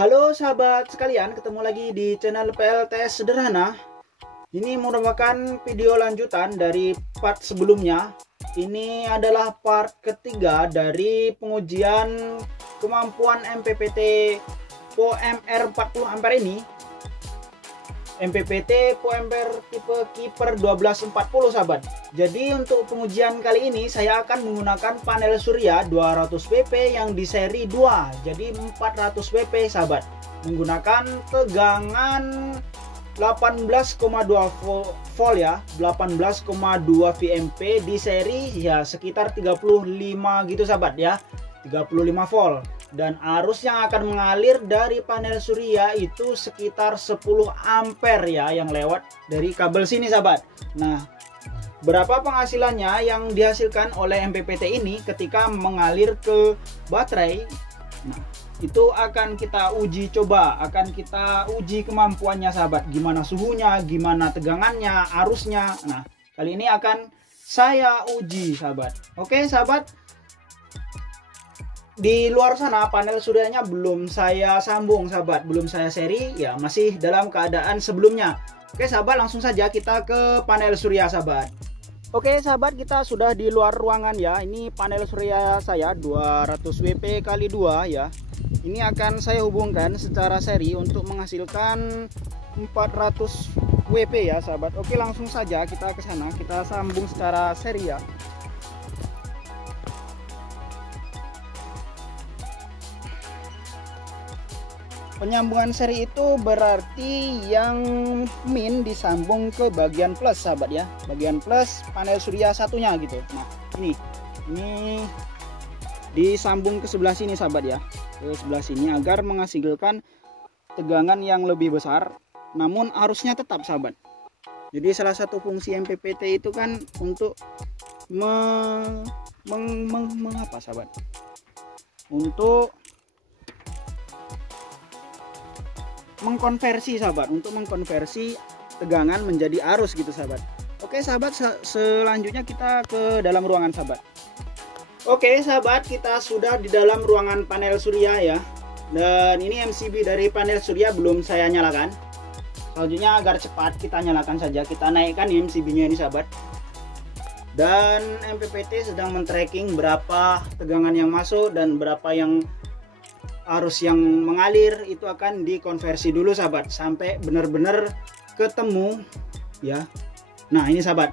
Halo sahabat sekalian, ketemu lagi di channel PLTS Sederhana. Ini merupakan video lanjutan dari part sebelumnya. Ini adalah part ketiga dari pengujian kemampuan MPPT PoMR 40 ampere ini. MPPT PoMR tipe Keeper 1240 sahabat. Jadi untuk pengujian kali ini saya akan menggunakan panel surya 200 WP yang di seri 2. Jadi 400 WP sahabat. Menggunakan tegangan 18,2 volt ya, 18,2 VMP di seri ya sekitar 35 gitu sahabat ya. 35 volt. Dan arus yang akan mengalir dari panel surya itu sekitar 10 ampere ya yang lewat dari kabel sini sahabat. Nah, berapa penghasilannya yang dihasilkan oleh MPPT ini ketika mengalir ke baterai? Nah, itu akan kita uji coba, akan kita uji kemampuannya sahabat. Gimana suhunya, gimana tegangannya, arusnya. Nah, kali ini akan saya uji sahabat. Oke sahabat. Di luar sana panel suryanya belum saya sambung sahabat, belum saya seri ya, masih dalam keadaan sebelumnya. Oke sahabat, langsung saja kita ke panel surya sahabat. Oke sahabat, kita sudah di luar ruangan ya. Ini panel surya saya 200 WP kali 2 ya. Ini akan saya hubungkan secara seri untuk menghasilkan 400 WP ya sahabat. Oke, langsung saja kita ke sana, kita sambung secara seri ya. Penyambungan seri itu berarti yang min disambung ke bagian plus sahabat ya, bagian plus panel surya satunya gitu. Nah ini disambung ke sebelah sini sahabat ya, ke sebelah sini agar menghasilkan tegangan yang lebih besar, namun arusnya tetap sahabat. Jadi salah satu fungsi MPPT itu kan untuk mengapa sahabat, untuk mengkonversi sahabat, untuk mengkonversi tegangan menjadi arus gitu sahabat. Oke sahabat, selanjutnya kita ke dalam ruangan sahabat. Oke sahabat, kita sudah di dalam ruangan panel surya ya. Dan ini MCB dari panel surya belum saya nyalakan. Selanjutnya agar cepat kita nyalakan saja, kita naikkan MCB nya ini sahabat. Dan MPPT sedang men-tracking berapa tegangan yang masuk dan berapa yang arus yang mengalir. Itu akan dikonversi dulu sahabat sampai benar-benar ketemu ya. Nah ini sahabat,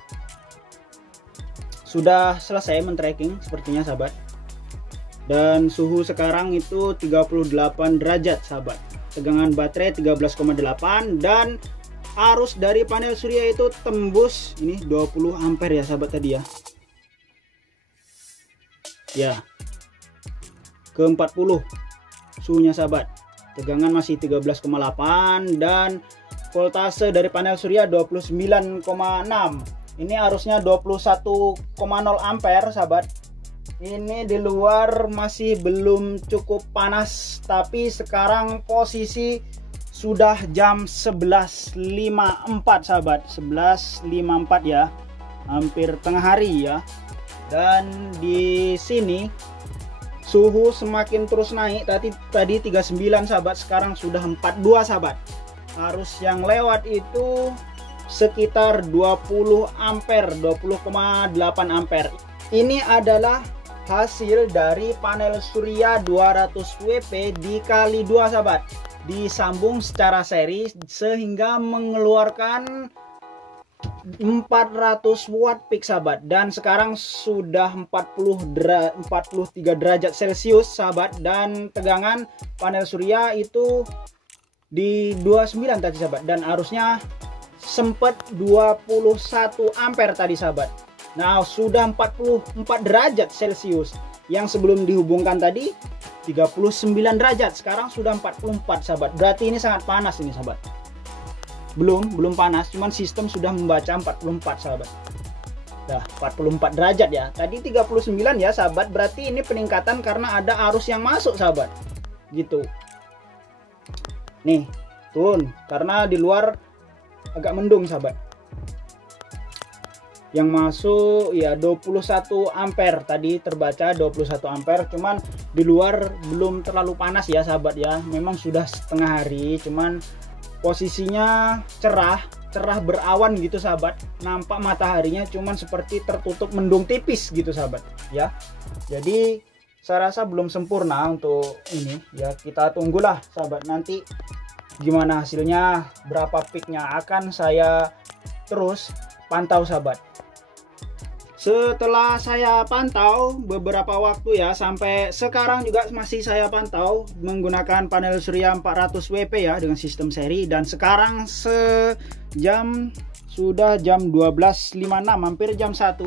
sudah selesai men-tracking sepertinya sahabat. Dan suhu sekarang itu 38 derajat sahabat. Tegangan baterai 13,8 dan arus dari panel surya itu tembus ini 20 ampere ya sahabat tadi ya. Ya. Ke 40 suhunya sahabat. Tegangan masih 13,8 dan voltase dari panel surya 29,6. Ini arusnya 21,0 ampere sahabat. Ini di luar masih belum cukup panas, tapi sekarang posisi sudah jam 11.54 sahabat. 11.54 ya. Hampir tengah hari ya. Dan di sini suhu semakin terus naik, tadi 39 sahabat, sekarang sudah 42 sahabat. Arus yang lewat itu sekitar 20 ampere, 20,8 ampere. Ini adalah hasil dari panel surya 200 WP dikali 2 sahabat. Disambung secara seri sehingga mengeluarkan 400 watt peak sahabat. Dan sekarang sudah 43 derajat Celcius sahabat. Dan tegangan panel surya itu di 29 tadi sahabat. Dan arusnya sempat 21 ampere tadi sahabat. Nah sudah 44 derajat Celcius. Yang sebelum dihubungkan tadi 39 derajat, sekarang sudah 44 sahabat. Berarti ini sangat panas ini sahabat. Belum panas, cuman sistem sudah membaca 44 sahabat. Nah 44 derajat ya. Tadi 39 ya sahabat. Berarti ini peningkatan karena ada arus yang masuk sahabat. Gitu. Nih turun karena di luar agak mendung sahabat. Yang masuk ya 21 ampere, tadi terbaca 21 ampere, cuman di luar belum terlalu panas ya sahabat ya. Memang sudah setengah hari, cuman posisinya cerah berawan gitu sahabat. Nampak mataharinya cuman seperti tertutup mendung tipis gitu sahabat ya. Jadi saya rasa belum sempurna untuk ini ya. Kita tunggulah sahabat, nanti gimana hasilnya, berapa peaknya akan saya terus pantau sahabat. Setelah saya pantau beberapa waktu ya, sampai sekarang juga masih saya pantau menggunakan panel surya 400 WP ya dengan sistem seri. Dan sekarang sudah jam 12.56, hampir jam 1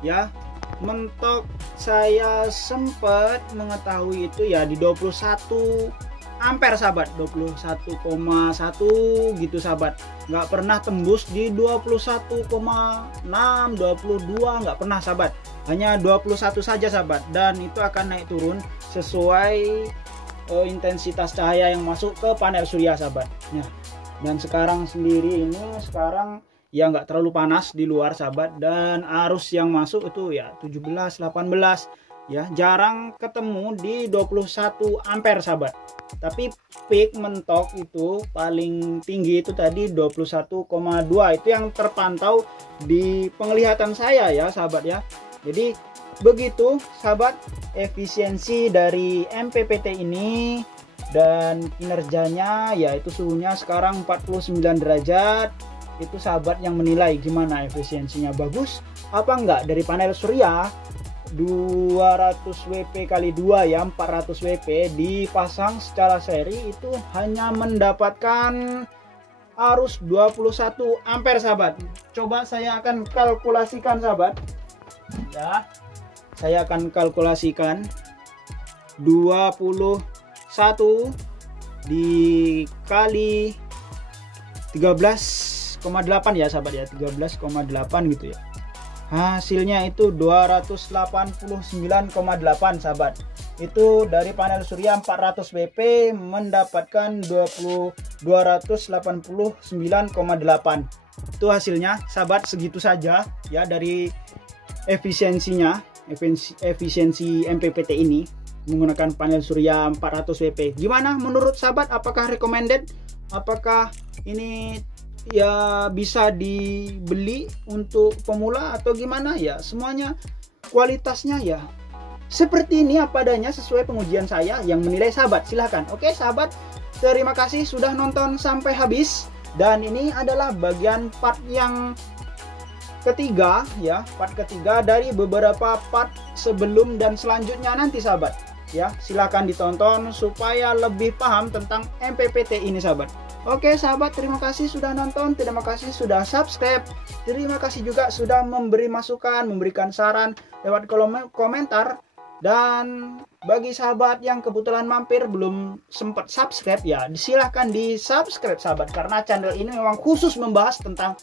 ya. Mentok saya sempat mengetahui itu ya di 21 ampere sahabat, 21,1 gitu sahabat. Nggak pernah tembus di 21,6, 22 nggak pernah sahabat, hanya 21 saja sahabat. Dan itu akan naik turun sesuai intensitas cahaya yang masuk ke panel surya sahabat ya. Dan sekarang sendiri ini sekarang ya nggak terlalu panas di luar sahabat, dan arus yang masuk itu ya 17, 18 ya, jarang ketemu di 21 ampere sahabat. Tapi peak mentok itu paling tinggi itu tadi 21,2, itu yang terpantau di penglihatan saya ya sahabat ya. Jadi begitu sahabat efisiensi dari MPPT ini, dan kinerjanya yaitu suhunya sekarang 49 derajat. Itu sahabat yang menilai gimana efisiensinya, bagus apa enggak. Dari panel surya 200 WP kali 2 ya, 400 WP dipasang secara seri itu hanya mendapatkan arus 21 ampere sahabat. Coba saya akan kalkulasikan sahabat ya. Saya akan kalkulasikan 21 dikali 13,8 ya sahabat ya, 13,8 gitu ya. Hasilnya itu 289,8 sahabat. Itu dari panel surya 400 WP mendapatkan 289,8. Itu hasilnya sahabat, segitu saja ya dari efisiensinya, efisiensi MPPT ini menggunakan panel surya 400 WP. Gimana menurut sahabat, apakah recommended? Apakah ini ya bisa dibeli untuk pemula atau gimana ya? Semuanya kualitasnya ya seperti ini apa adanya, sesuai pengujian saya yang menilai sahabat. Silahkan. Oke sahabat, terima kasih sudah nonton sampai habis. Dan ini adalah bagian part yang ketiga ya, part ketiga dari beberapa part sebelum dan selanjutnya nanti sahabat ya. Silahkan ditonton supaya lebih paham tentang MPPT ini sahabat. Oke sahabat, terima kasih sudah nonton, terima kasih sudah subscribe, terima kasih juga sudah memberi masukan, memberikan saran lewat kolom komentar. Dan bagi sahabat yang kebetulan mampir belum sempat subscribe ya, silahkan di subscribe sahabat, karena channel ini memang khusus membahas tentang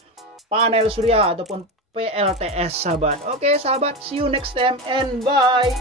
panel surya ataupun PLTS sahabat. Oke sahabat, see you next time and bye.